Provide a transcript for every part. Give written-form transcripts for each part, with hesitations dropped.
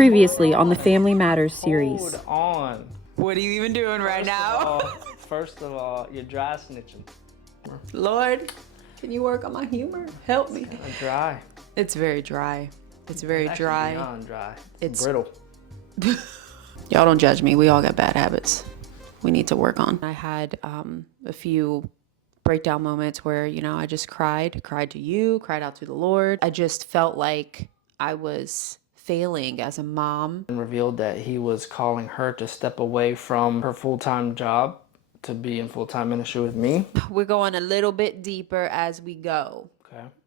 Previously on the Family Matters series. Hold on. What are you even doing right now? First of all, you're dry snitching. Lord, can you work on my humor? Help me. Kinda dry. It's very dry. It's very Actually dry. beyond dry. It's brittle. Y'all don't judge me. We all got bad habits we need to work on. I had a few breakdown moments where, I just cried to you, cried out to the Lord. I just felt like I was failing as a mom. And revealed that he was calling her to step away from her full-time job to be in full-time ministry with me. We're going a little bit deeper as we go.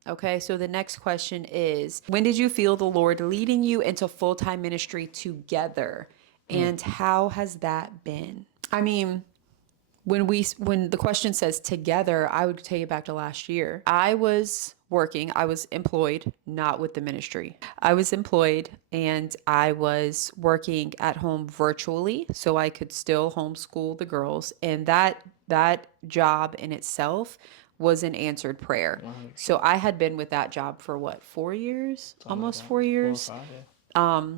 Okay. So the next question is, when did you feel the Lord leading you into full-time ministry together? And how has that been? I mean, when the question says together, I would take it back to last year. I was employed, not with the ministry. I was employed and I was working at home virtually so I could still homeschool the girls. And that job in itself was an answered prayer. 100%. So I had been with that job for what, 4 years? Almost like 4 years. 4 or 5, yeah.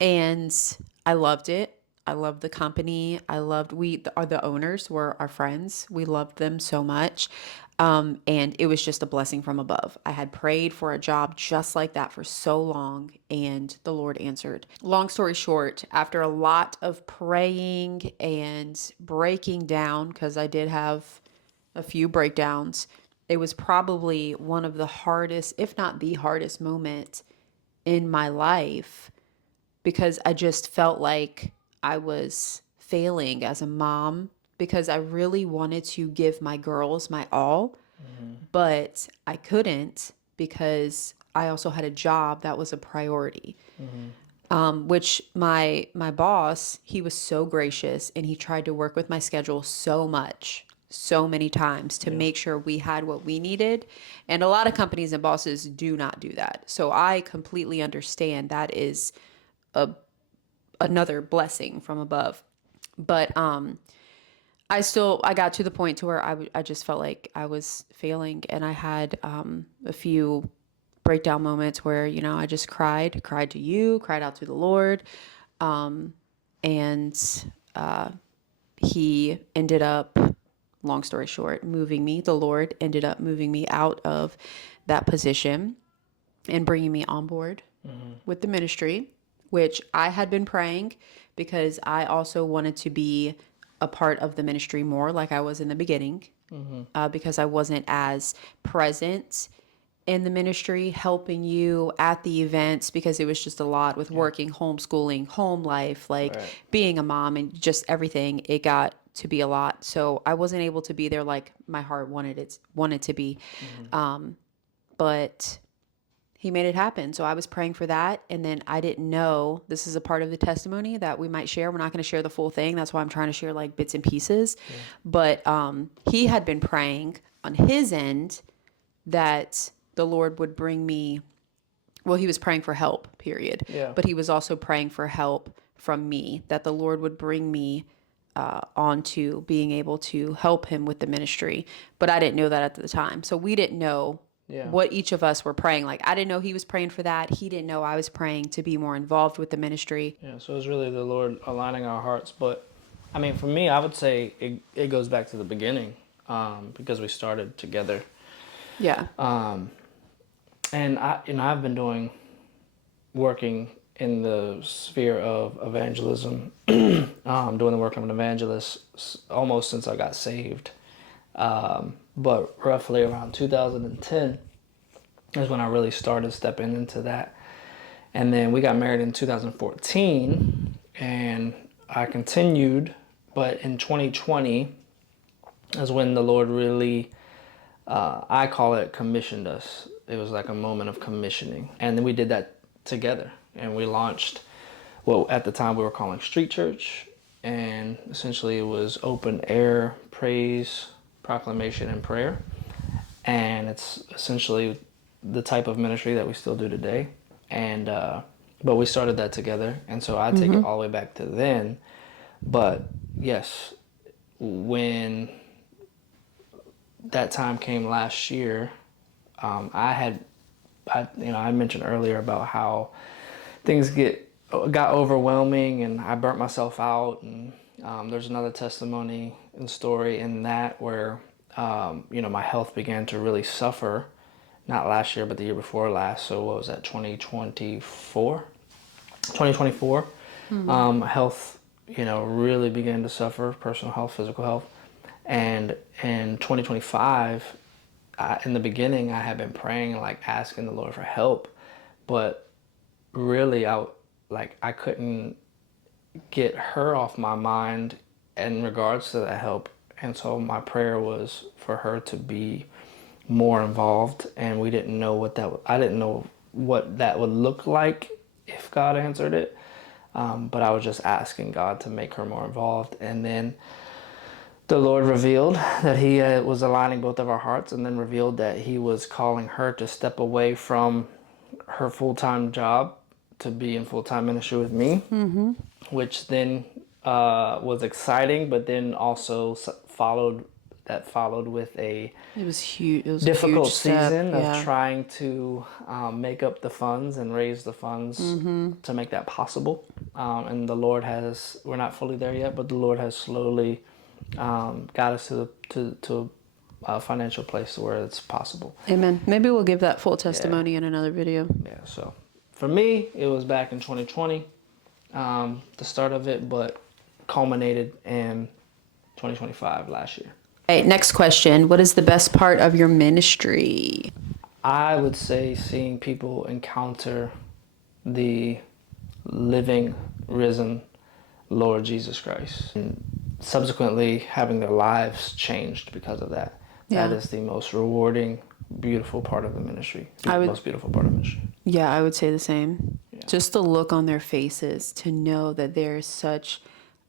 And I loved it. I loved the company. The owners were our friends. We loved them so much. And it was just a blessing from above. I had prayed for a job just like that for so long, and the Lord answered. Long story short, after a lot of praying and breaking down, because I did have a few breakdowns, it was probably one of the hardest, if not the hardest moment in my life, because I just felt like I was failing as a mom, because I really wanted to give my girls my all, but I couldn't because I also had a job that was a priority. Which my boss, he was so gracious and he tried to work with my schedule so many times to make sure we had what we needed. And a lot of companies and bosses do not do that. So I completely understand that is another blessing from above. But I got to the point to where I just felt like I was failing, and I had a few breakdown moments where, I just cried to you, cried out to the Lord. And he ended up, long story short, the Lord ended up moving me out of that position and bringing me on board with the ministry, which I had been praying, because I also wanted to be a part of the ministry more like I was in the beginning, because I wasn't as present in the ministry, helping you at the events, because it was just a lot with working, homeschooling, home life, like being a mom and just everything. It got to be a lot. So I wasn't able to be there like my heart wanted to be. But he made it happen. So I was praying for that. And then I didn't know, this is a part of the testimony that we might share. We're not going to share the full thing. That's why I'm trying to share like bits and pieces. Yeah. But he had been praying on his end that the Lord would bring me, well, he was praying for help, period. Yeah. But he was also praying for help from me, that the Lord would bring me onto being able to help him with the ministry. But I didn't know that at the time. So we didn't know what each of us were praying. Like, I didn't know he was praying for that. He didn't know I was praying to be more involved with the ministry. Yeah, so it's really the Lord aligning our hearts. But, I mean, for me, I would say it goes back to the beginning, because we started together. Yeah. And I've been working in the sphere of evangelism, doing the work of an evangelist almost since I got saved. But roughly around 2010 is when I really started stepping into that. And then we got married in 2014, and I continued. But in 2020 is when the Lord really, I call it, commissioned us. It was like a moment of commissioning. And then we did that together. And we launched what at the time we were calling Street Church. And essentially it was open air praise, proclamation, and prayer. And it's essentially the type of ministry that we still do today. And but we started that together. And so I take it all the way back to then. But yes, when that time came last year, I mentioned earlier about how things get got overwhelming, and I burnt myself out. And there's another testimony and story in that where my health began to really suffer. Not last year, but the year before last. So what was that? 2024. 2024. Health, really began to suffer. Personal health, physical health, and in 2025. In the beginning, I had been praying, like asking the Lord for help, but really, I couldn't get her off my mind in regards to that help, and so my prayer was for her to be more involved, and we didn't know I didn't know what that would look like if God answered it, but I was just asking God to make her more involved, and then the Lord revealed that He was aligning both of our hearts, and then revealed that He was calling her to step away from her full-time job to be in full-time ministry with me, which then was exciting, but then also followed with a It was huge. It was a difficult huge step. season of Yeah. trying to make up the funds and raise the funds to make that possible. And the Lord we're not fully there yet, but the Lord has slowly got us to a financial place where it's possible. Amen. Maybe we'll give that full testimony in another video. Yeah, so for me, it was back in 2020, the start of it, but culminated in 2025 last year. Okay, next question. What is the best part of your ministry? I would say seeing people encounter the living, risen Lord Jesus Christ, and subsequently having their lives changed because of that. Yeah. That is the most rewarding, beautiful part of the ministry. Most beautiful part of ministry. Yeah, I would say the same. Just the look on their faces to know that there is such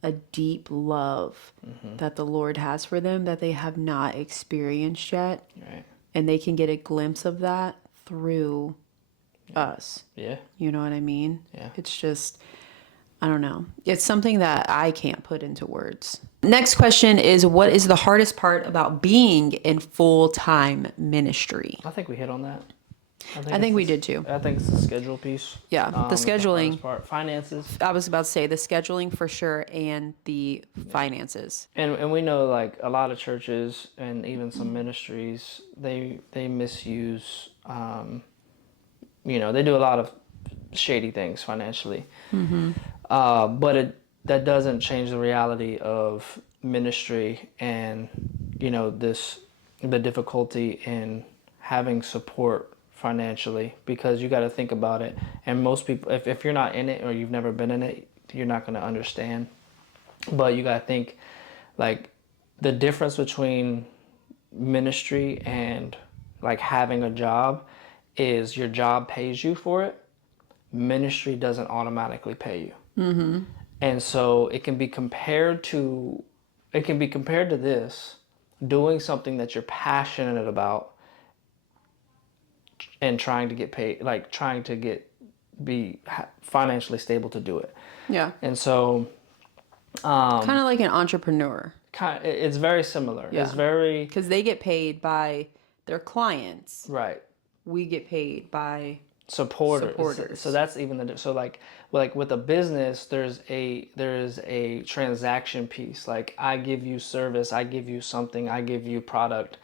a deep love that the Lord has for them that they have not experienced yet. Right. And they can get a glimpse of that through us. Yeah. You know what I mean? Yeah. It's just, I don't know. It's something that I can't put into words. Next question is, what is the hardest part about being in full-time ministry? I think we hit on that. I think we did too. I think it's the schedule piece. Yeah, the scheduling. hardest part. Finances. I was about to say the scheduling for sure and the finances. And we know, like, a lot of churches and even some ministries, they misuse, they do a lot of shady things financially. But that doesn't change the reality of ministry and, the difficulty in having support financially, because you got to think about it. And most people, if you're not in it or you've never been in it, you're not going to understand. But you got to think, like, the difference between ministry and like having a job is your job pays you for it. Ministry doesn't automatically pay you. And so it can be compared to this, doing something that you're passionate about and trying to get paid, like trying to be financially stable to do it. Yeah. And so Kind of like an entrepreneur. it's very similar. Yeah. It's very Because they get paid by their clients. right. We get paid by Supporters. So that's even so like with a business, there is a transaction piece. Like, I give you service, I give you something, I give you product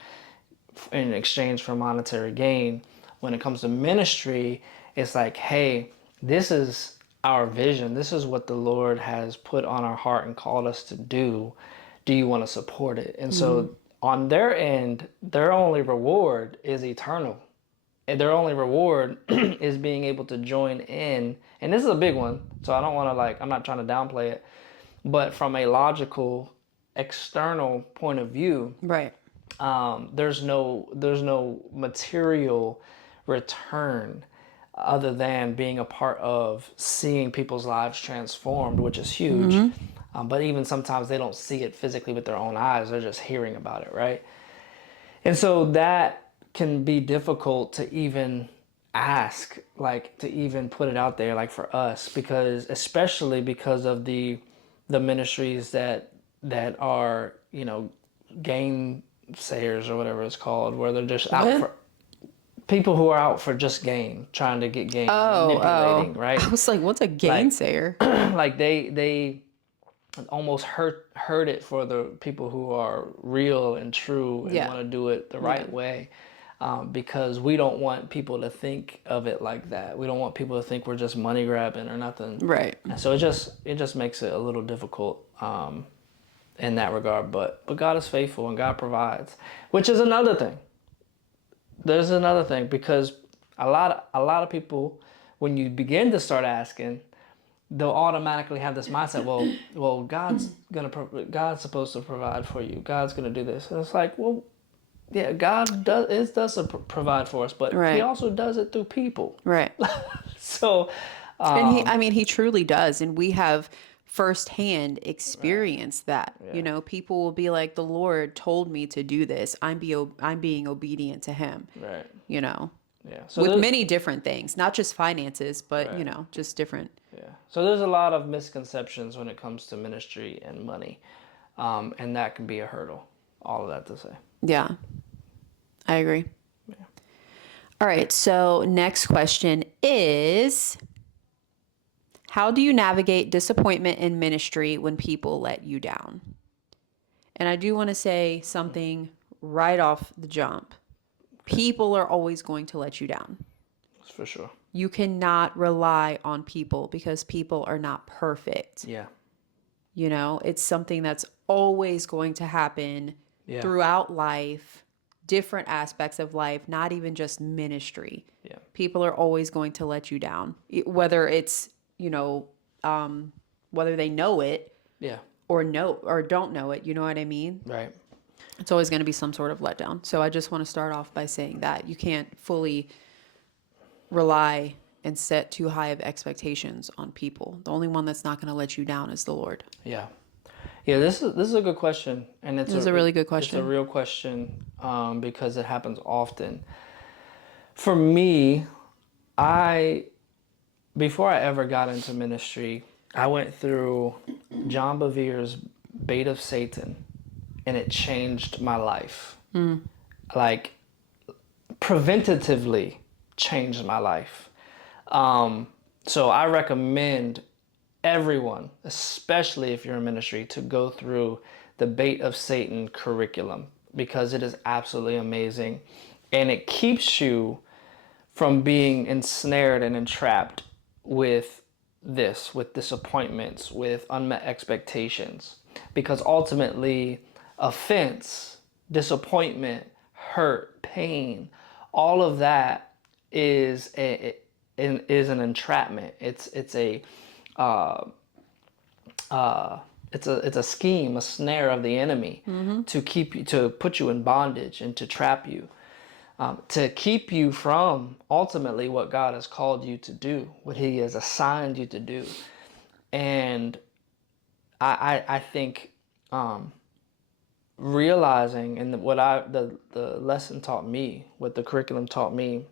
in exchange for monetary gain. When it comes to ministry, it's like, hey, this is our vision. This is what the Lord has put on our heart and called us to do. Do you want to support it? And so on their end, their only reward is eternal. And their only reward is being able to join in. And this is a big one, so I don't want to I'm not trying to downplay it. But from a logical, external point of view, right. there's no material return other than being a part of seeing people's lives transformed, which is huge. But even sometimes they don't see it physically with their own eyes. They're just hearing about it, right? And so that can be difficult to even ask, like, to even put it out there, like, for us, especially because of the ministries that are, gainsayers or whatever it's called, where they're just out for people who are out for just gain, trying to get gain, Oh, manipulating, oh. right? I was like, what's a gainsayer? Like they almost hurt it for the people who are real and true and Yeah. want to do it the right way. Because we don't want people to think of it like that. We don't want people to think we're just money grabbing or nothing. Right. And so it just makes it a little difficult in that regard. But God is faithful and God provides, which is another thing. There's another thing, because a lot of people, when you begin to start asking, they'll automatically have this mindset. Well, God's supposed to provide for you. God's gonna do this, and it's like, well, yeah, God does provide for us, but He Right. also does it through people. Right. So, And he truly does. And we have firsthand experienced that. You Yeah. know, people will be like, the Lord told me to do this. I'm being obedient to him, right, you know, yeah. So with there's, many different things, not just finances, but, you Right. know, just different. yeah. So there's a lot of misconceptions when it comes to ministry and money, and that can be a hurdle. All of that to say. Yeah, I agree. All right. So next question is, how do you navigate disappointment in ministry when people let you down? And I do want to say something right off the jump. People are always going to let you down. For sure. You cannot rely on people because people are not perfect. Yeah. You know, it's something that's always going to happen Yeah. throughout life, different aspects of life, not even just ministry. Yeah. People are always going to let you down, whether it's, you know, whether they know it Yeah. or don't know it. You know what I mean? Right. It's always going to be some sort of letdown. So I just want to start off by saying that you can't fully rely and set too high of expectations on people. The only one that's not going to let you down is the Lord. Yeah. Yeah, this is a good question, and This is a really good question. It's a real question because it happens often. For me, before I ever got into ministry, I went through John Bevere's Bait of Satan, and it changed my life. Like, preventatively changed my life. So I recommend everyone, especially if you're in ministry, to go through the Bait of Satan curriculum, because it is absolutely amazing, and it keeps you from being ensnared and entrapped with disappointments, with unmet expectations, because ultimately offense, disappointment, hurt, pain, all of that is an entrapment. It's a scheme, a snare of the enemy to keep you, to put you in bondage and to trap you, to keep you from ultimately what God has called you to do, what He has assigned you to do. And I think realizing, and the lesson taught me, what the curriculum taught me,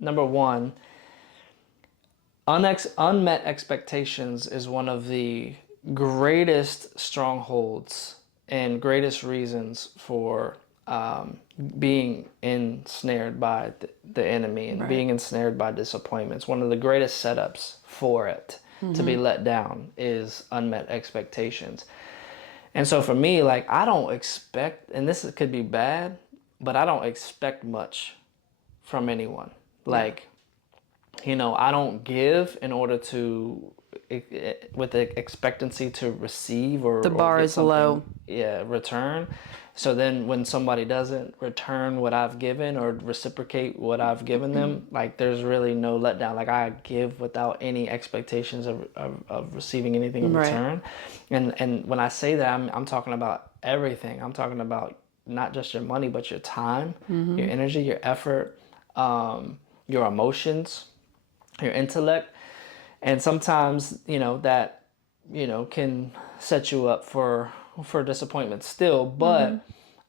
number one, unmet expectations is one of the greatest strongholds and greatest reasons for being ensnared by the enemy and being ensnared by disappointments. One of the greatest setups for it to be let down is unmet expectations. And so for me, like, I don't expect, and could be bad, but I don't expect much from anyone. Like, you know, I don't give in order to, with the expectancy to receive or The bar get is low. return. So then when somebody doesn't return what I've given or reciprocate what I've given them, like, there's really no letdown. Like, I give without any expectations of receiving anything in Right. return. And when I say that, I'm talking about everything. I'm talking about not just your money, but your time, your energy, your effort, your emotions, your intellect. And sometimes, you know, that, you know, can set you up for disappointment still, but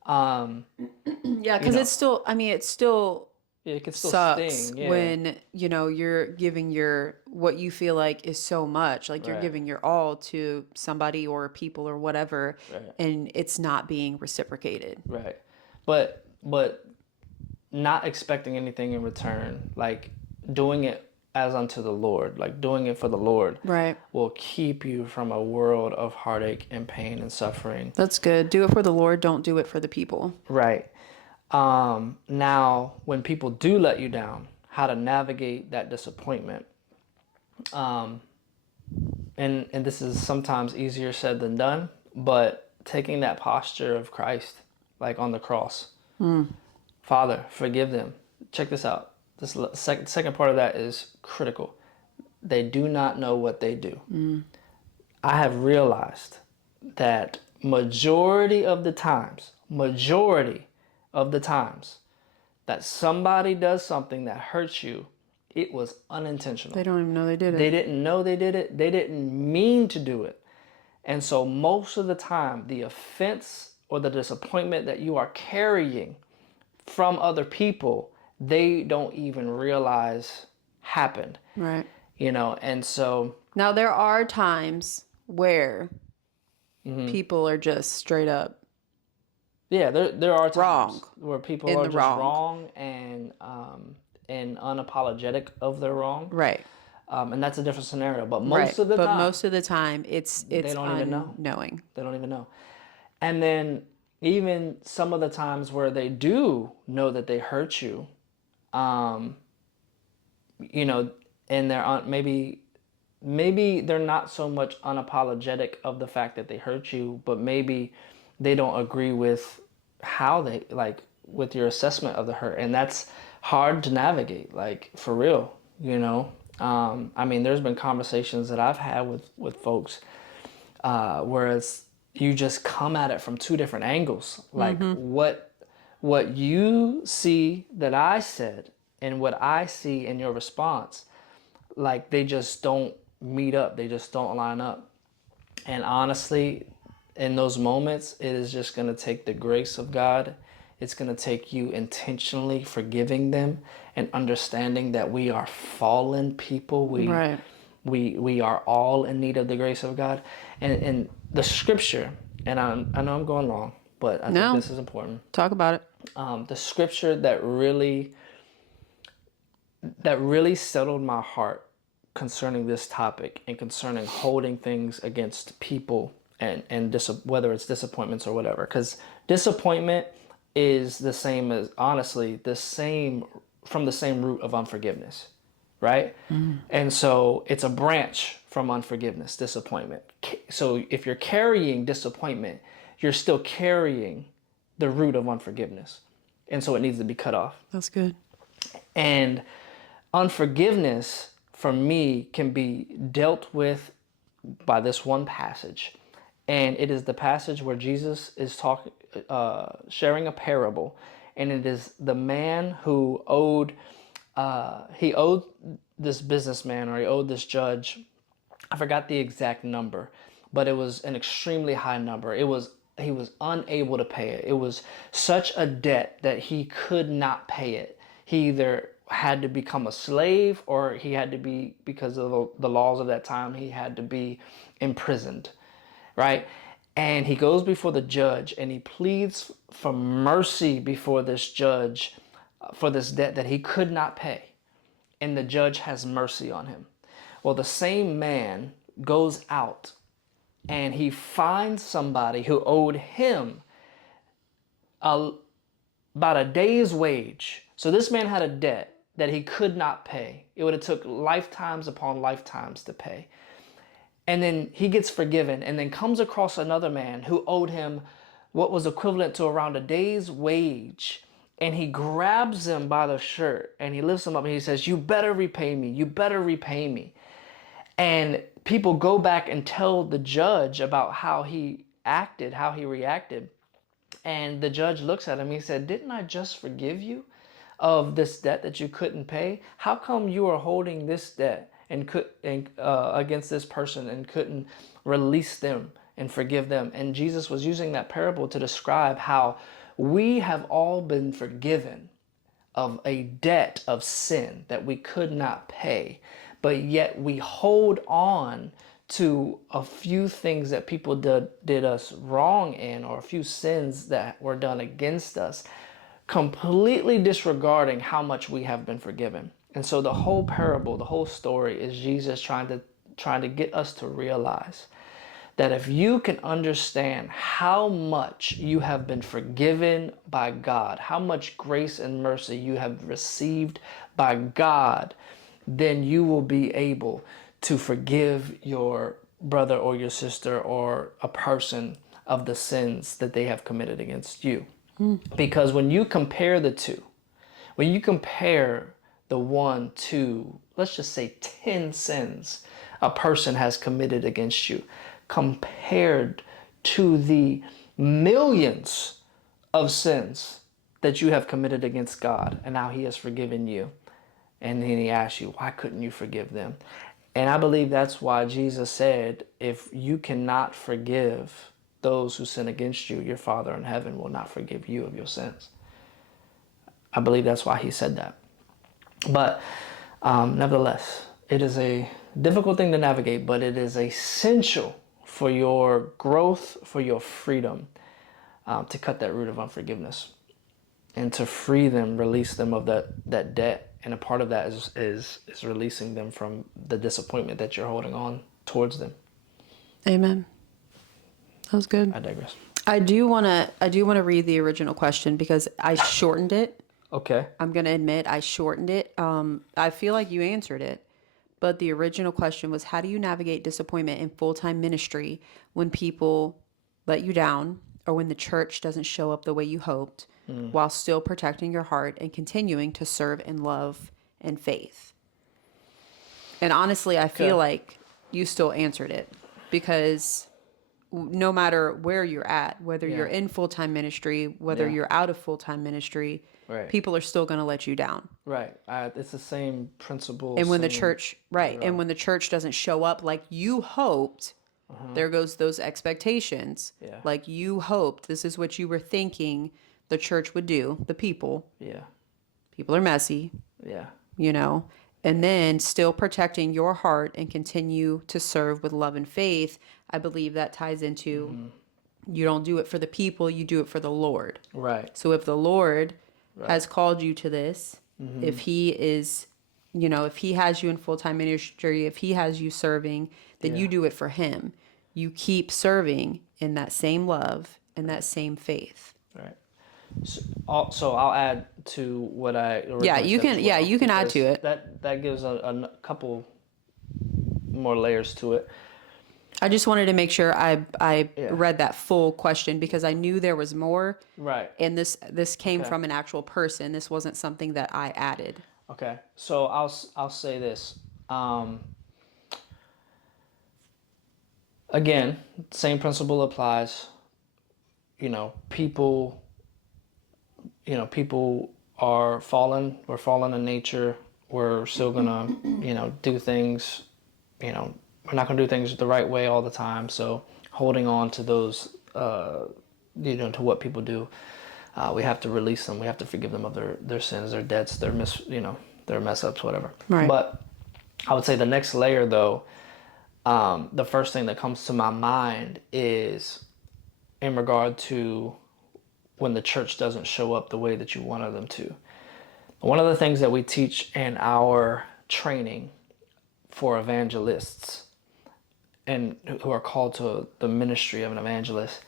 Yeah, because it's still, I mean, it still it can still sucks sting. Yeah. when, you know, you're giving what you feel like is so much, like you're Right. giving your all to somebody or people or whatever, Right. and it's not being reciprocated. Right. But not expecting anything in return, like doing it as unto the Lord, like doing it for the Lord, Right. will keep you from a world of heartache and pain and suffering. That's good. Do it for the Lord. Don't do it for the people. Right. Now, when people do let you down, how to navigate that disappointment. And this is sometimes easier said than done, but taking that posture of Christ, like on the cross. Father, forgive them. Check this out. This second part of that is critical. They do not know what they do. I have realized that majority of the times that somebody does something that hurts you, it was unintentional. They don't even know they did They it. didn't know they did it. They didn't mean to do it. And so most of the time, the offense or the disappointment that you are carrying from other people, they don't even realize happened, Right. and so, Now, there are times where people are just straight up yeah, there are times wrong. where people In are the just wrong. wrong and unapologetic of their wrong. Right. And that's a different scenario. But Right. most of the But time, most of the time, it's they don't even know. unknowing. They don't even know. And then even some of the times where they do know that they hurt you, um, and they're maybe they're not so much unapologetic of the fact that they hurt you, but maybe they don't agree with how they like with your assessment of the hurt, and that's hard to navigate, like for real. I mean, there's been conversations that I've had with folks, whereas you just come at it from two different angles, like what you see that I said and what I see in your response, like they just don't meet up, they just don't line up. And honestly, in those moments, it is just going to take the grace of God. It's going to take you intentionally forgiving them and understanding that we are fallen people. Right. We are all in need of the grace of God. And the scripture, and I know I'm going long, but I think No. this is important. Talk about it. The scripture that really settled my heart concerning this topic and concerning holding things against people and whether it's disappointments or whatever, because disappointment is the same as, honestly, from the same root of unforgiveness, right? And so it's a branch from unforgiveness, disappointment. So if you're carrying disappointment, you're still carrying the root of unforgiveness, and so it needs to be cut off. That's good. And unforgiveness, for me, can be dealt with by this one passage. And it is the passage where Jesus is sharing a parable. And it is the man who owed this businessman, or he owed this judge, I forgot the exact number, but it was an extremely high number. He was unable to pay it. It was such a debt that he could not pay it. He either had to become a slave, or he had to be, because of the laws of that time, he had to be imprisoned, right? And he goes before the judge and he pleads for mercy before this judge, for this debt that he could not pay. And the judge has mercy on him. Well, the same man goes out and he finds somebody who owed him about a day's wage. So this man had a debt that he could not pay. It would have took lifetimes upon lifetimes to pay. And then he gets forgiven, and then comes across another man who owed him what was equivalent to around a day's wage. And he grabs him by the shirt and he lifts him up and he says, "You better repay me. You better repay me." And people go back and tell the judge about how he acted, how he reacted. And the judge looks at him. He said, "Didn't I just forgive you of this debt that you couldn't pay? How come you are holding this debt against this person and couldn't release them and forgive them?" And Jesus was using that parable to describe how we have all been forgiven of a debt of sin that we could not pay, but yet we hold on to a few things that people did us wrong in, or a few sins that were done against us, completely disregarding how much we have been forgiven. And so the whole parable, the whole story is Jesus trying to get us to realize that if you can understand how much you have been forgiven by God, how much grace and mercy you have received by God, then you will be able to forgive your brother or your sister or a person of the sins that they have committed against you. Because when you compare the two, when you compare the 1 to, let's just say 10 sins a person has committed against you, compared to the millions of sins that you have committed against God, and now He has forgiven you. And then He asks you, why couldn't you forgive them? And I believe that's why Jesus said, if you cannot forgive those who sin against you, your Father in heaven will not forgive you of your sins. I believe that's why He said that. But nevertheless, it is a difficult thing to navigate, but it is essential for your growth, for your freedom, to cut that root of unforgiveness and to free them, release them of that debt. And a part of that is releasing them from the disappointment that you're holding on towards them. Amen. That was good. I digress. I do want to read the original question because I shortened it. Okay. I'm going to admit I shortened it. I feel like you answered it, but the original question was, how do you navigate disappointment in full-time ministry when people let you down or when the church doesn't show up the way you hoped, while still protecting your heart and continuing to serve in love and faith? And honestly, I feel like you still answered it, because no matter where you're at, whether you're in full-time ministry, whether you're out of full-time ministry, Right. people are still going to let you down. Right. It's the same principle. And when the church, and when the church doesn't show up like you hoped, there goes those expectations. Yeah. Like you hoped, this is what you were thinking the church would do, the people. Yeah. People are messy, Yeah. you know, and then still protecting your heart and continue to serve with love and faith. I believe that ties into you don't do it for the people, you do it for the Lord. Right. So if the Lord has called you to this, if He is, you know, if He has you in full-time ministry, if He has you serving, then you do it for Him. You keep serving in that same love and that same faith. Right. So I'll add to what I originally Yeah, you said can. as Yeah, well, you can add to because it. That gives a couple more layers to it. I just wanted to make sure I Yeah. read that full question because I knew there was more. Right. And this came Okay. from an actual person. This wasn't something that I added. Okay. So I'll say this. Again, same principle applies. People are fallen. We're fallen in nature. We're still gonna, do things. We're not gonna do things the right way all the time. So holding on to those, to what people do, we have to release them. We have to forgive them of their sins, their debts, their mess ups, whatever. Right. But I would say the next layer, though, the first thing that comes to my mind is in regard to when the church doesn't show up the way that you wanted them to. One of the things that we teach in our training for evangelists and who are called to the ministry of an evangelist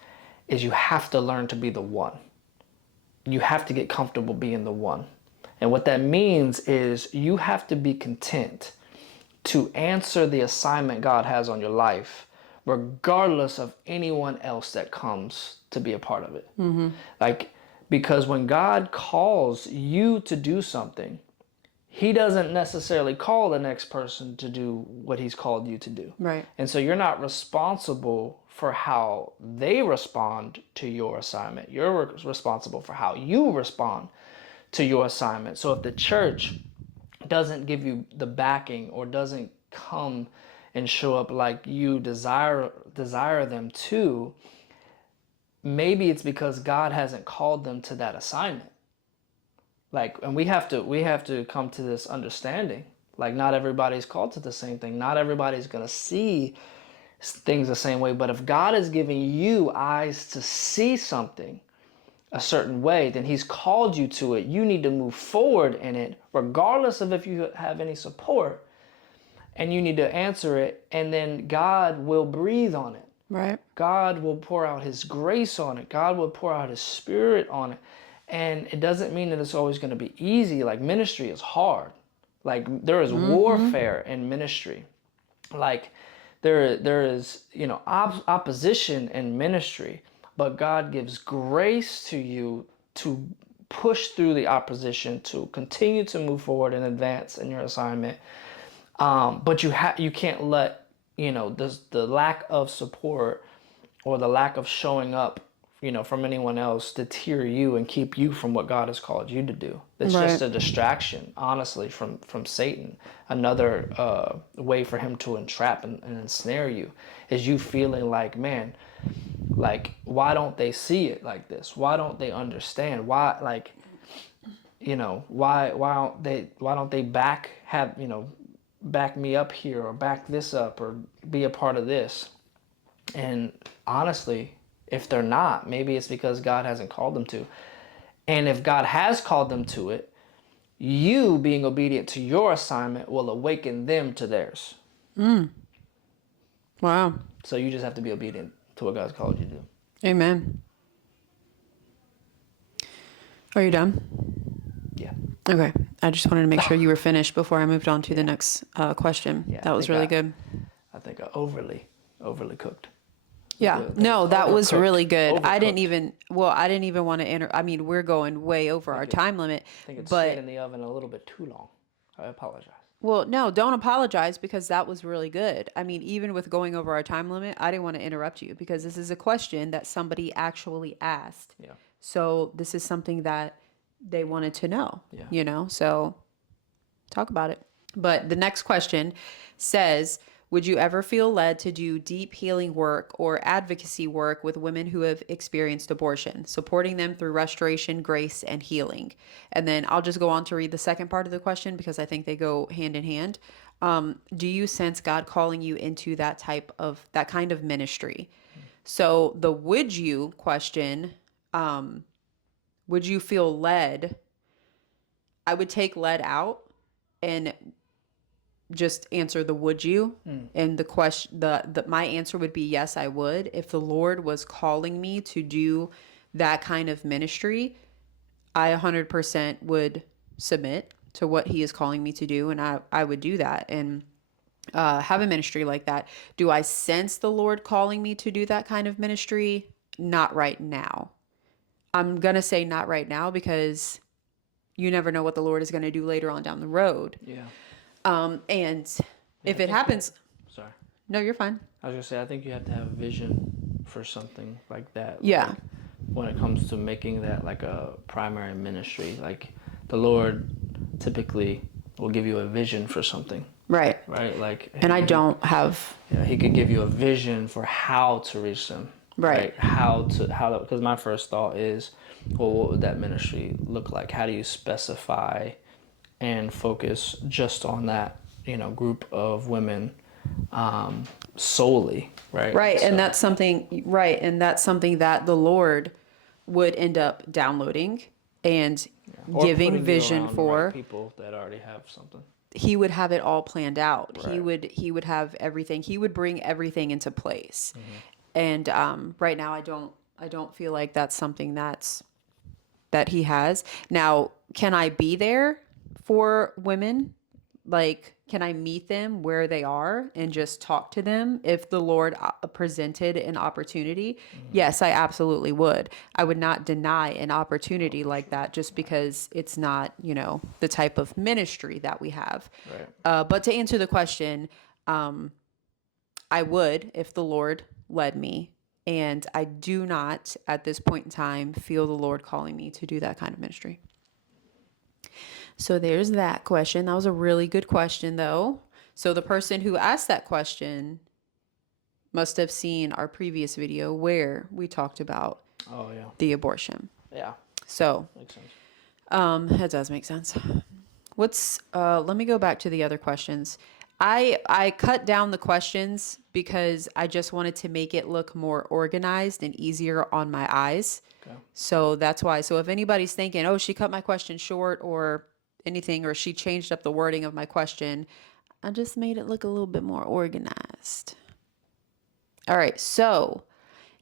is you have to learn to be the one. You have to get comfortable being the one. And what that means is you have to be content to answer the assignment God has on your life, regardless of anyone else that comes to be a part of it. Because when God calls you to do something, He doesn't necessarily call the next person to do what He's called you to do. Right. And so you're not responsible for how they respond to your assignment. You're responsible for how you respond to your assignment. So if the church doesn't give you the backing or doesn't come and show up like you desire them to, maybe it's because God hasn't called them to that assignment. And we have to come to this understanding. Not everybody's called to the same thing. Not everybody's going to see things the same way. But if God is giving you eyes to see something, a certain way, then he's called you to it. You need to move forward in it, regardless of if you have any support, and you need to answer it, and then God will breathe on it. Right. God will pour out his grace on it. God will pour out his spirit on it. And it doesn't mean that it's always going to be easy. Like, ministry is hard. Like, there is warfare in ministry. Like, there is, opposition in ministry, but God gives grace to you to push through the opposition, to continue to move forward and advance in your assignment. But you can't let, the lack of support or the lack of showing up, from anyone else deter you and keep you from what God has called you to do. It's just a distraction, honestly, from Satan. Another way for him to entrap and ensnare you is you feeling like, man, like, why don't they see it like this? Why don't they understand? Why, like, why don't they back me up here, or back this up, or be a part of this? And honestly, if they're not, maybe it's because God hasn't called them to. And if God has called them to it, you being obedient to your assignment will awaken them to theirs. Wow. So you just have to be obedient to what God's called you to do. Amen. Are you done? Yeah. Okay. I just wanted to make sure you were finished before I moved on to the next question. Yeah, That was really good. I think I overly cooked. Yeah. Good. No, that was Overcooked. really good. I didn't Overcooked. even want to I mean, we're going way over our time limit, I think it's but stayed in the oven a little bit too long. I apologize. well, no, don't apologize, because that was really good. I mean, even with going over our time limit, I didn't want to interrupt you because this is a question that somebody actually asked. Yeah. So this is something that they wanted to know, Yeah. So talk about it. But the next question says, would you ever feel led to do deep healing work or advocacy work with women who have experienced abortion, supporting them through restoration, grace, and healing? And then I'll just go on to read the second part of the question because I think they go hand in hand. Do you sense God calling you into that kind of ministry? So the would you question, would you feel led? I would take led out and just answer the would you. And the question, my answer would be yes, I would. If the Lord was calling me to do that kind of ministry, I 100% would submit to what he is calling me to do, and I would do that and have a ministry like that. Do I sense the Lord calling me to do that kind of ministry? Not right now. I'm gonna say not right now because you never know what the Lord is going to do later on down the road. Yeah. And if it happens, Sorry. no, you're fine. I was gonna say, I think you have to have a vision for something like that. Yeah. Like, when it comes to making that like a primary ministry, like the Lord typically will give you a vision for something. Right. Right. Like. And I don't have. Yeah, he could give you a vision for how to reach them. Right. Because my first thought is, well, what would that ministry look like? How do you specify and focus just on that, group of women solely, right? Right. So, And that's something, right. And that's something that the Lord would end up downloading and or giving putting you vision around the for. right people that already have something. He would have it all planned out. Right. He would have everything. He would bring everything into place. And right now I don't feel like that's something that he has. Now, can I be there for women? Like, can I meet them where they are and just talk to them if the Lord presented an opportunity? Yes, I absolutely would. I would not deny an opportunity like that just because it's not, the type of ministry that we have. Right. But to answer the question, I would if the Lord led me. And I do not, at this point in time, feel the Lord calling me to do that kind of ministry. So there's that question. That was a really good question, though. So the person who asked that question must have seen our previous video where we talked about Oh yeah. the abortion. Yeah. So Makes sense. that does make sense. Let me go back to the other questions. I cut down the questions because I just wanted to make it look more organized and easier on my eyes. Okay. So that's why. So if anybody's thinking, "Oh, she cut my question short," or anything, or she changed up the wording of my question, I just made it look a little bit more organized. All right. So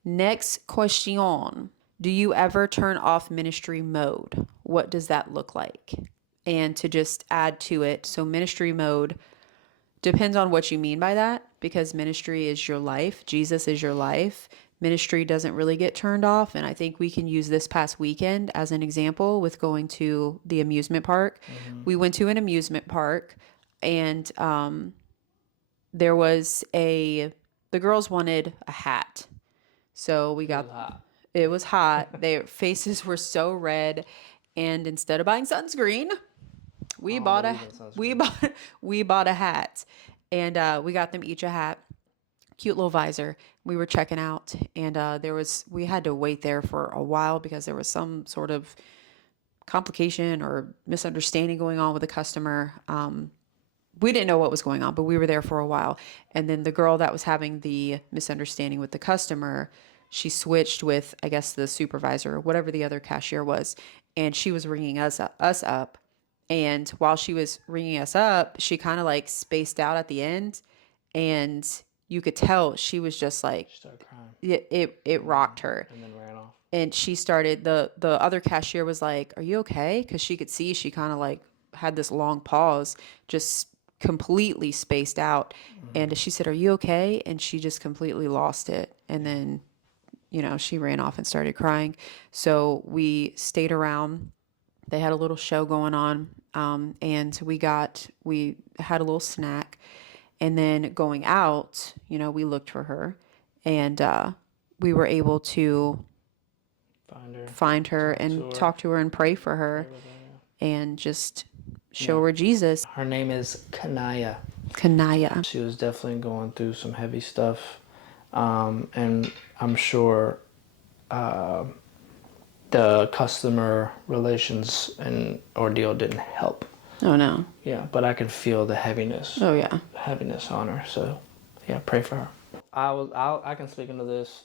next question. Do you ever turn off ministry mode? What does that look like? And to just add to it, so ministry mode depends on what you mean by that, because ministry is your life. Jesus is your life. Ministry doesn't really get turned off. And I think we can use this past weekend as an example with going to the amusement park. We went to an amusement park, and there was the girls wanted a hat. So we got, hot. it was hot. Their faces were so red. And instead of buying sunscreen, we bought a believe in sunscreen. we bought we bought a hat, and we got them each a hat. Cute little visor. We were checking out, and we had to wait there for a while because there was some sort of complication or misunderstanding going on with the customer. We didn't know what was going on, but we were there for a while. And then the girl that was having the misunderstanding with the customer, she switched with, I guess, the supervisor or whatever the other cashier was, and she was ringing us up. And while she was ringing us up, she kind of like spaced out at the end, and you could tell she was just like, Started crying it rocked her. and then ran off. And she started, the other cashier was like, "Are you okay?" Because she could see she kind of like had this long pause, just completely spaced out. And she said, "Are you okay?" And she just completely lost it. And then, she ran off and started crying. So we stayed around. They had a little show going on, and we had a little snack. And then going out, we looked for her, and we were able to find her and talk to her and pray for her and just show her Jesus. Her name is Kanaya. Kanaya. She was definitely going through some heavy stuff, and I'm sure the customer relations and ordeal didn't help. Oh no. Yeah, but I could feel the heaviness. Oh yeah. Heaviness on her. So, yeah, pray for her. I can speak into this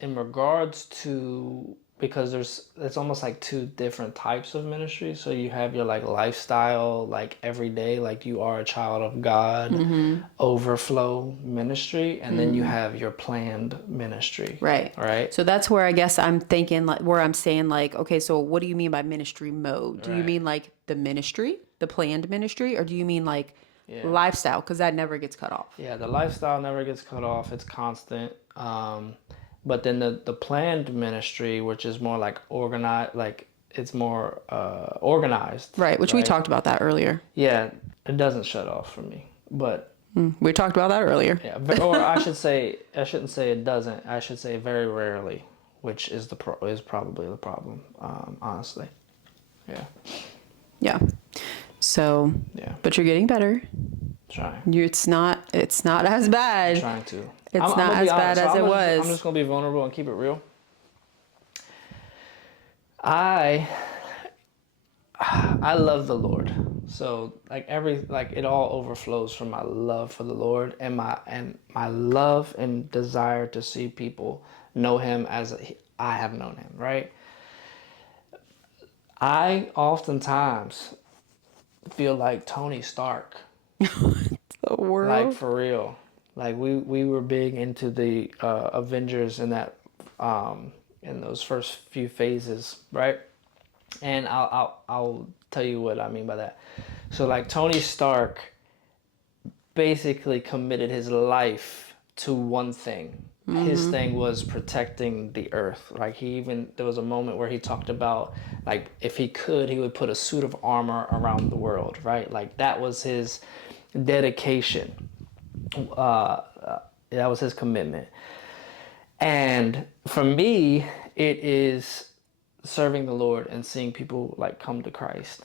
in regards to, because it's almost like two different types of ministry. So you have your like lifestyle, like everyday, like you are a child of God, overflow ministry, and then you have your planned ministry. Right. Right. So that's where I guess I'm thinking, like, where I'm saying, like, okay, so what do you mean by ministry mode? Do you mean like the ministry, the planned ministry, or do you mean like lifestyle? Because that never gets cut off. Yeah, the lifestyle never gets cut off. It's constant. But then the planned ministry, which is more like organized, like it's more organized. Right, which we talked about that earlier. Yeah, it doesn't shut off for me. But We talked about that earlier. yeah, or I shouldn't say it doesn't. I should say very rarely, which is is probably the problem. Honestly. Yeah. Yeah. So, Yeah. but you're getting better. Trying. It's not as bad. Trying to. It's I'm not gonna as be bad honest. as it was. I'm just gonna be vulnerable and keep it real. I love the Lord, so like it all overflows from my love for the Lord and my love and desire to see people know Him as I have known Him. Right. I oftentimes feel like Tony Stark. The world. Like for real. Like we were big into the Avengers in that in those first few phases, right? And I'll tell you what I mean by that. So like Tony Stark basically committed his life to one thing. His thing was protecting the earth. Like there was a moment where he talked about like if he could, he would put a suit of armor around the world, right? Like that was his dedication. That was his commitment. And for me, it is serving the Lord and seeing people like come to Christ.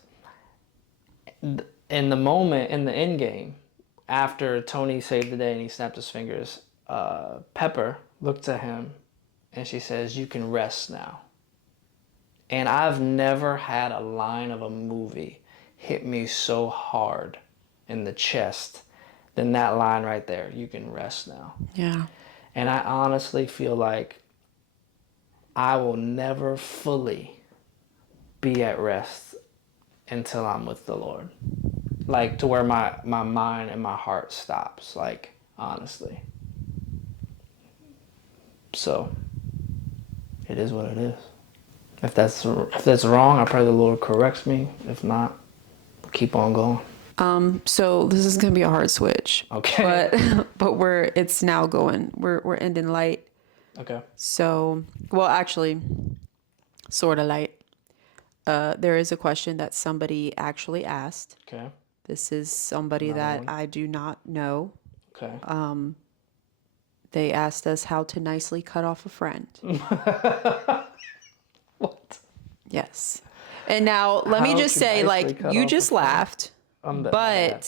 In the moment, in the end game, after Tony saved the day and he snapped his fingers, Pepper looked at him and she says, "You can rest now." And I've never had a line of a movie hit me so hard in the chest then that line right there, you can rest now. Yeah. And I honestly feel like I will never fully be at rest until I'm with the Lord. Like to where my mind and my heart stops, like honestly. So it is what it is. If that's wrong, I pray the Lord corrects me. If not, keep on going. So this is gonna be a hard switch. Okay. But it's now going. We're ending light. Okay. So, well, actually, sort of light. There is a question that somebody actually asked. Okay. This is somebody that I do not know. Okay. They asked us how to nicely cut off a friend. What? Yes. And now let me How just to say, nicely like, cut you off a just friend? laughed, My bad.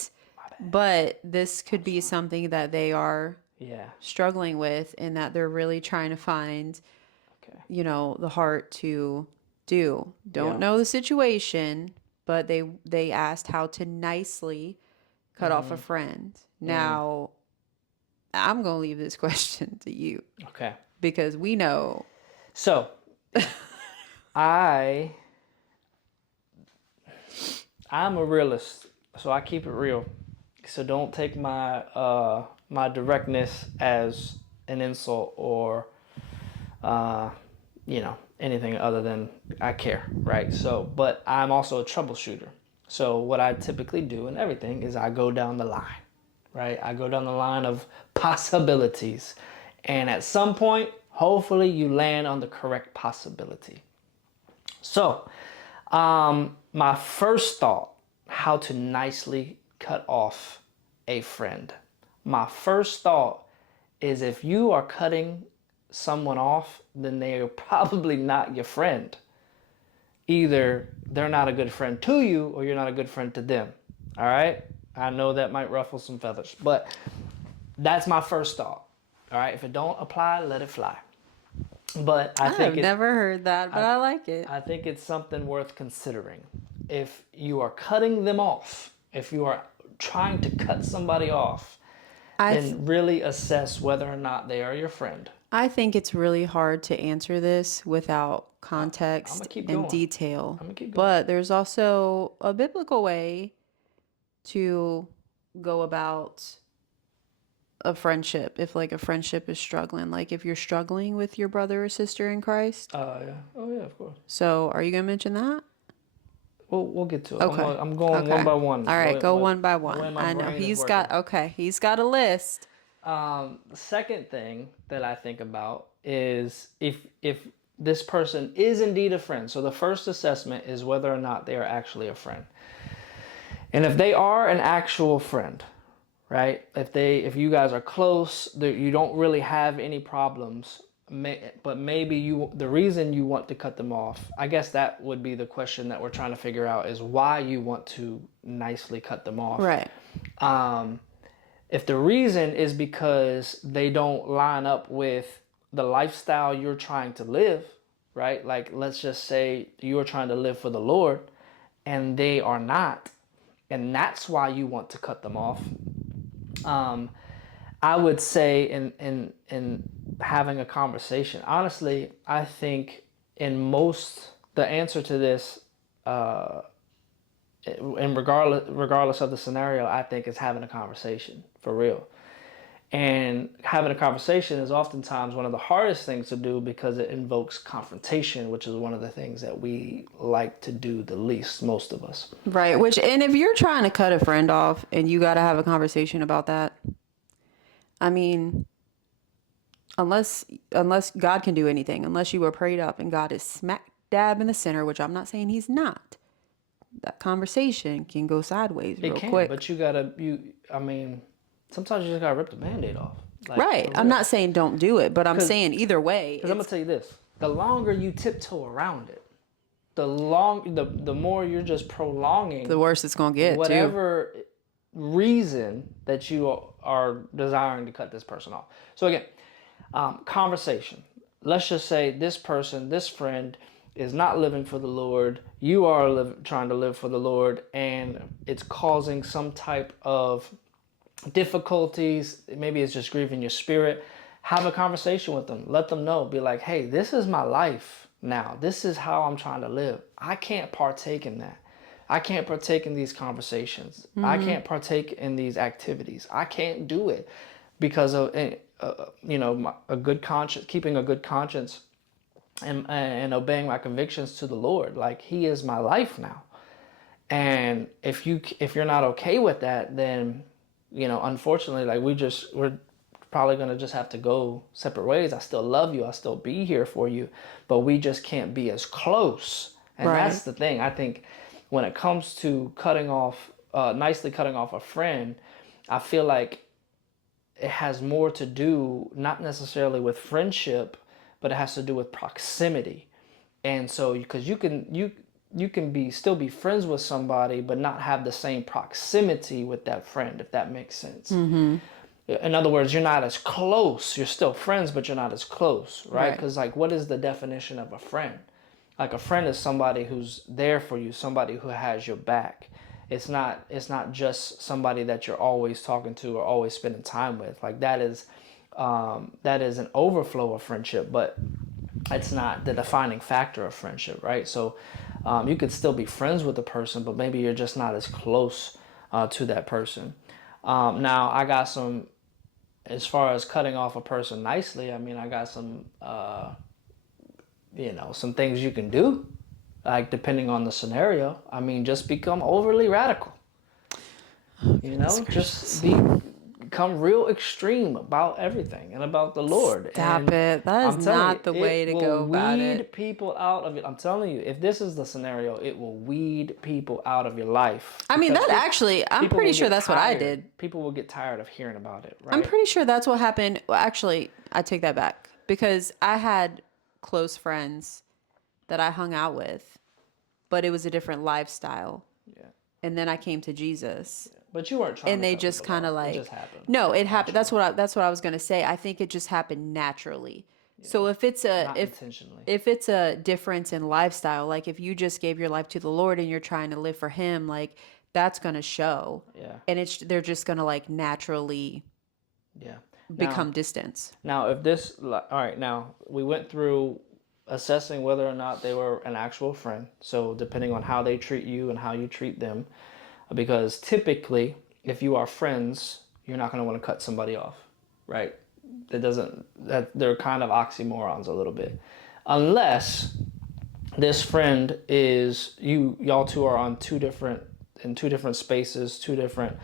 but this could be something that they are Yeah. struggling with, and that they're really trying to find, Okay. the heart to do. Don't Yeah. know the situation, but they asked how to nicely cut off a friend. Now, I'm going to leave this question to you Okay. because we know. So, I'm a realist, so I keep it real. So don't take my my directness as an insult or anything other than I care, right? So, but I'm also a troubleshooter. So what I typically do in everything is I go down the line, right? I go down the line of possibilities, and at some point, hopefully, you land on the correct possibility. So, my first thought, how to nicely cut off a friend. My first thought is if you are cutting someone off, then they are probably not your friend. Either they're not a good friend to you or you're not a good friend to them. All right? I know that might ruffle some feathers, but that's my first thought. All right? If it don't apply, let it fly. But I think I've never heard that, but I like it. I think it's something worth considering. If you are cutting them off, if you are trying to cut somebody off, then really assess whether or not they are your friend. I think it's really hard to answer this without context keep and going. detail. I'ma keep going. But there's also a biblical way to go about a friendship if like a friendship is struggling. Like if you're struggling with your brother or sister in Christ. Yeah. Oh yeah, of course. So are you gonna mention that? We'll get to it. Okay. I'm going one by one. All right, go one by The way one. my I know brain is he's working. he's got a list. The second thing that I think about is if this person is indeed a friend. So the first assessment is whether or not they are actually a friend. And if they are an actual friend, right? If you guys are close, you don't really have any problems, but maybe the reason you want to cut them off, I guess that would be the question that we're trying to figure out is why you want to nicely cut them off. Right. If the reason is because they don't line up with the lifestyle you're trying to live, right? Like, let's just say you're trying to live for the Lord and they are not, and that's why you want to cut them off. I would say in having a conversation, honestly, I think the answer to this, and regardless of the scenario, I think is having a conversation for real. And having a conversation is oftentimes one of the hardest things to do because it invokes confrontation, which is one of the things that we like to do the least, most of us. Right. And if you're trying to cut a friend off and you got to have a conversation about that, I mean, unless God can do anything, unless you were prayed up and God is smack dab in the center, which I'm not saying he's not, that conversation can go sideways real quick. But sometimes you just gotta rip the Band-Aid off. Like, right. I'm not saying don't do it, but I'm saying either way. Because I'm gonna tell you this: the longer you tiptoe around it, the more you're just prolonging the worse it's gonna get. Whatever reason that you are desiring to cut this person off. So again, conversation. Let's just say this person, this friend, is not living for the Lord. You are trying to live for the Lord, and it's causing some type of difficulties, maybe it's just grieving your spirit, have a conversation with them. Let them know. Be like, hey, this is my life now. This is how I'm trying to live. I can't partake in that. I can't partake in these conversations. I can't partake in these activities. I can't do it because of, a good conscience, keeping a good conscience and obeying my convictions to the Lord. Like, He is my life now. And if you're not okay with that, then unfortunately, like we're probably gonna just have to go separate ways. I still love you. I still be here for you, but we just can't be as close. And Right. that's the thing. I think when it comes to nicely cutting off a friend, I feel like it has more to do not necessarily with friendship, but it has to do with proximity. And so, because you can be still be friends with somebody, but not have the same proximity with that friend, if that makes sense. In other words, you're not as close. You're still friends, but you're not as close, right? Right. Because, like, what is the definition of a friend? Like, a friend is somebody who's there for you, somebody who has your back. It's not just somebody that you're always talking to or always spending time with. Like, that is an overflow of friendship, but it's not the defining factor of friendship, right? So you could still be friends with the person, but maybe you're just not as close to that person. Now, I got some, as far as cutting off a person nicely, I mean, I got some, some things you can do, like depending on the scenario. I mean, just become overly radical. Goodness Just gracious. become real extreme about everything and about the Lord. Stop And it. That is I'm telling you, not the way it to will go about it. weed people out of it. I'm telling you, if this is the scenario, it will weed people out of your life I mean, because that actually, I'm people pretty will sure get that's what I tired. did. People will get tired of hearing about it, I'm right? pretty sure that's what happened. Well, actually, I take that back because I had close friends that I hung out with, but it was a different lifestyle. Yeah. And then I came to Jesus. But you weren't trying And to they cut just people kind off. of It just like, happened. no, it happened. Naturally. That's what I was going to say. I think it just happened naturally. Yeah. So if it's a Not intentionally. if it's a difference in lifestyle, like if you just gave your life to the Lord and you're trying to live for him, like that's going to show. Yeah. And they're just going to like naturally Yeah. Now, become distance. Now, if this, all right, now we went through assessing whether or not they were an actual friend. So, depending on how they treat you and how you treat them, because typically, if you are friends, you're not going to want to cut somebody off, right? That they're kind of oxymorons a little bit. Unless this friend is y'all two are on in two different spaces, two different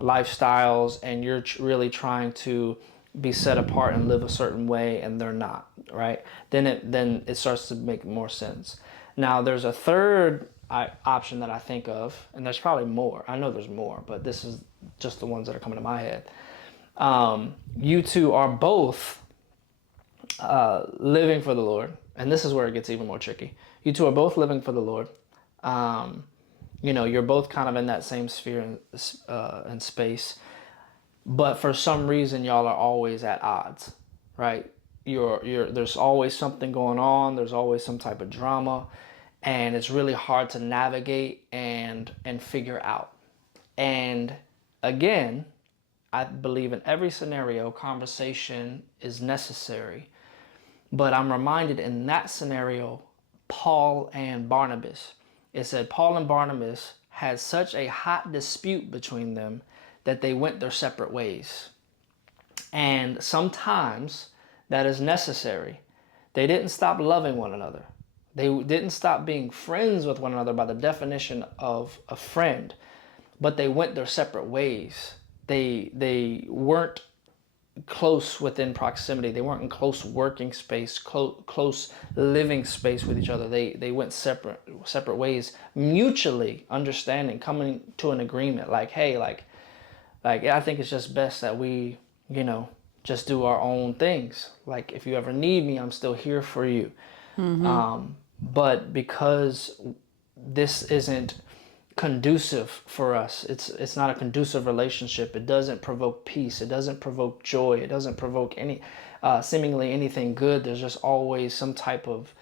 lifestyles, and you're really trying to be set apart and live a certain way, and they're not, right? Then it starts to make more sense. Now, there's a third option that I think of, and there's probably more. I know there's more, but this is just the ones that are coming to my head. You two are both living for the Lord, and this is where it gets even more tricky. You two are both living for the Lord. You're both kind of in that same sphere and space, but for some reason y'all are always at odds, right? There's always something going on. There's always some type of drama, and it's really hard to navigate and figure out. And again, I believe in every scenario, conversation is necessary. But I'm reminded in that scenario, Paul and Barnabas. It said Paul and Barnabas had such a hot dispute between them that they went their separate ways. And sometimes that is necessary. They didn't stop loving one another. They didn't stop being friends with one another by the definition of a friend, but they went their separate ways. They weren't close within proximity. They weren't in close working space, close living space with each other. They went separate ways, mutually understanding, coming to an agreement. Like, hey, like I think it's just best that we, just do our own things. Like, if you ever need me, I'm still here for you. But because this isn't conducive for us, it's not a conducive relationship. It doesn't provoke peace. It doesn't provoke joy. It doesn't provoke any seemingly anything good. There's just always some type of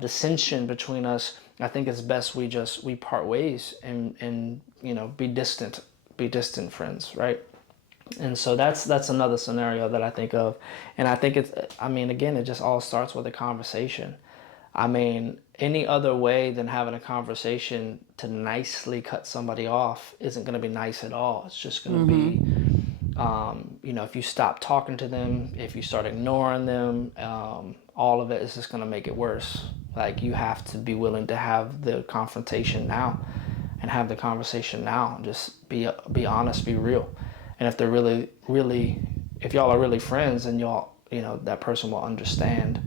dissension between us. I think it's best we part ways and be distant friends, right? And so that's another scenario that I think of. And I think I mean, again, it just all starts with a conversation. I mean, any other way than having a conversation to nicely cut somebody off isn't going to be nice at all. It's just going to be, if you stop talking to them, if you start ignoring them, all of it is just going to make it worse. Like, you have to be willing to have the confrontation now and have the conversation now. Just be honest, be real. And if they're if y'all are really friends, then that person will understand.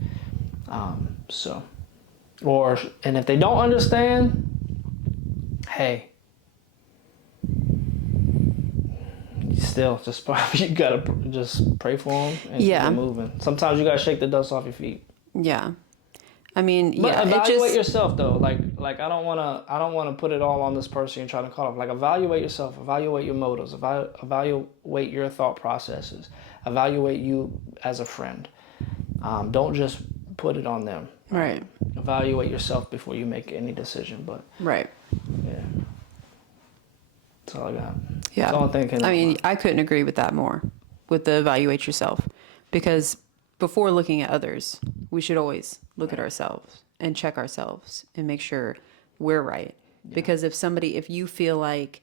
And if they don't understand, hey, still just you gotta just pray for them and Yeah. keep moving. Sometimes you gotta shake the dust off your feet. Yeah. I mean, But yeah, evaluate yourself though. Like I don't wanna put it all on this person you're trying to call off. Like, evaluate yourself, evaluate your motives, evaluate your thought processes, evaluate you as a friend. Don't just put it on them. Right. Evaluate yourself before you make any decision. But Right. yeah, that's all I got. Yeah. That's all I'm thinking. I mean, I couldn't agree with that more, with the evaluate yourself, because before looking at others, we should always look at ourselves and check ourselves and make sure we're right. Because if you feel like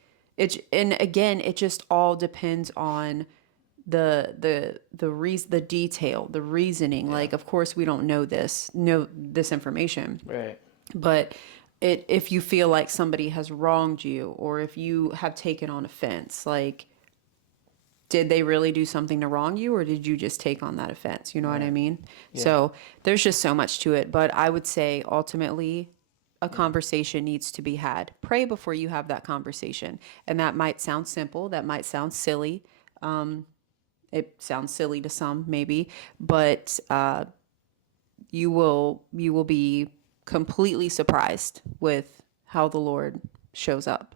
and again, it just all depends on the detail, the reasoning. Like, of course, we don't know this information. Right. But if you feel like somebody has wronged you, or if you have taken on offense, like, did they really do something to wrong you, or did you just take on that offense? You know what I mean? Yeah. So there's just so much to it. But I would say ultimately a conversation needs to be had. Pray before you have that conversation. And that might sound simple. That might sound silly. It sounds silly to some, maybe, but you will be completely surprised with how the Lord shows up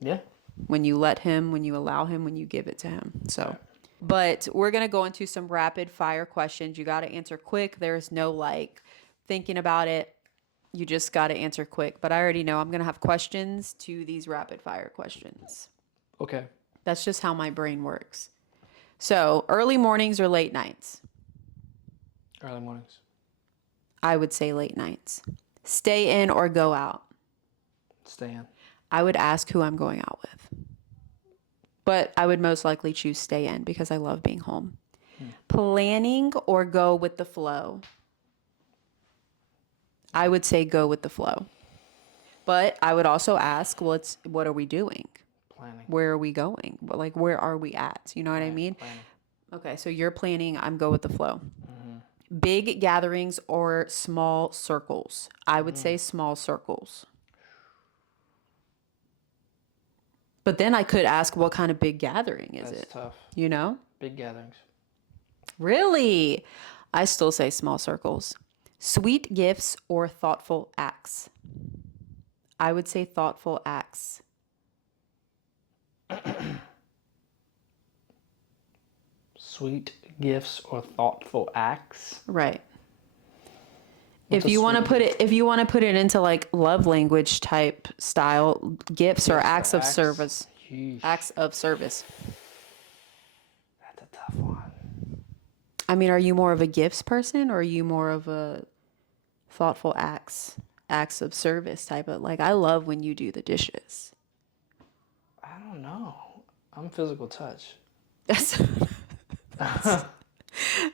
Yeah. when you let him, when you allow him, when you give it to him. So, but we're going to go into some rapid fire questions. You got to answer quick. There's no like thinking about it. You just got to answer quick. But I already know I'm going to have questions to these rapid fire questions. Okay. That's just how my brain works. So, early mornings or late nights? Early mornings. I would say late nights. Stay in or go out? Stay in. I would ask who I'm going out with. But I would most likely choose stay in because I love being home. Planning or go with the flow? I would say go with the flow. But I would also ask, well, what are we doing? Planning. Where are we going? Like, where are we at? You know what I mean? Planning. Okay, so you're planning, I'm go with the flow. Big gatherings or small circles? I would say small circles. But then I could ask, what kind of big gathering is That's it? tough. You know? Big gatherings. Really? I still say small circles. Sweet gifts or thoughtful acts? I would say thoughtful acts. Sweet gifts or thoughtful acts. Right. What's If a you want to sweet put it into like love language type style, gifts or acts of service. Yeesh. Acts of service. That's a tough one. I mean, are you more of a gifts person, or are you more of a thoughtful acts of service type of, like, I love when you do the dishes. I don't know. I'm physical touch.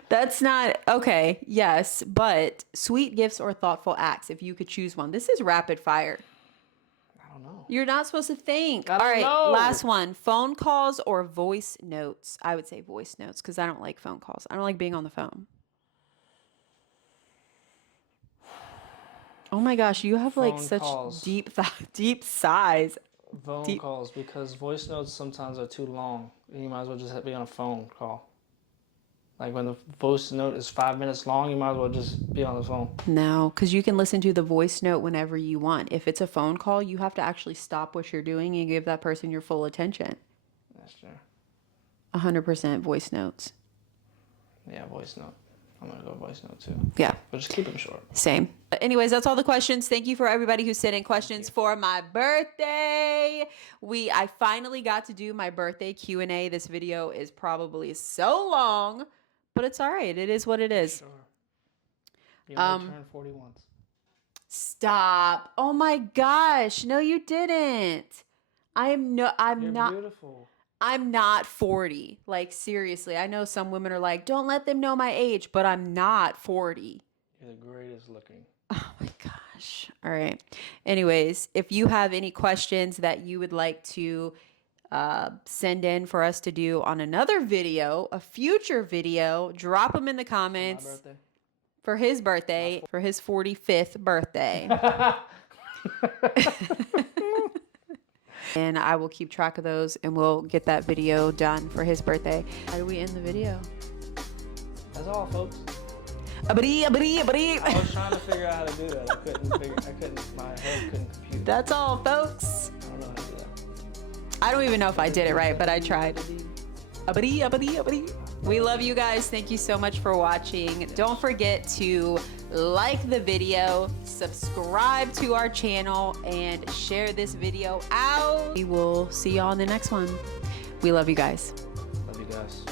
That's not okay. Yes, but sweet gifts or thoughtful acts, if you could choose one. This is rapid fire. I don't know. You're not supposed to think. I don't All right, know. last one. Phone calls or voice notes? I would say voice notes because I don't like phone calls. I don't like being on the phone. Oh my gosh, you have like Phone such calls. deep sighs. Phone calls, because voice notes sometimes are too long. You might as well just be on a phone call. Like, when the voice note is 5 minutes long, you might as well just be on the phone. No, because you can listen to the voice note whenever you want. If it's a phone call, you have to actually stop what you're doing and give that person your full attention. That's true. 100% voice notes. Yeah, voice note. I'm gonna go voice note too. Yeah, But just keep them short. same. Anyways, that's all the questions. Thank you for everybody who sent in questions for my birthday. I finally got to do my birthday Q&A. This video is probably so long, but it's all right. It is what it is. Sure. You only turned 40 once. Stop. Oh my gosh. No, you didn't. You're not beautiful. I'm not 40. Like, seriously. I know some women are like, don't let them know my age, but I'm not 40. You're the greatest looking. Oh my gosh. All right. Anyways, if you have any questions that you would like to send in for us to do on another video, a future video, drop them in the My comments birthday. for his birthday, for his 45th birthday. And I will keep track of those and we'll get that video done for his birthday. How do we end the video? That's all, folks. I I was trying to figure out how to do that. My head couldn't compute. That's all, folks. I don't know how to do that. I don't even know if I did it right, but I tried. We love you guys. Thank you so much for watching. Don't forget to like the video, subscribe to our channel, and share this video out. We will see you on the next one. We love you guys. Love you guys.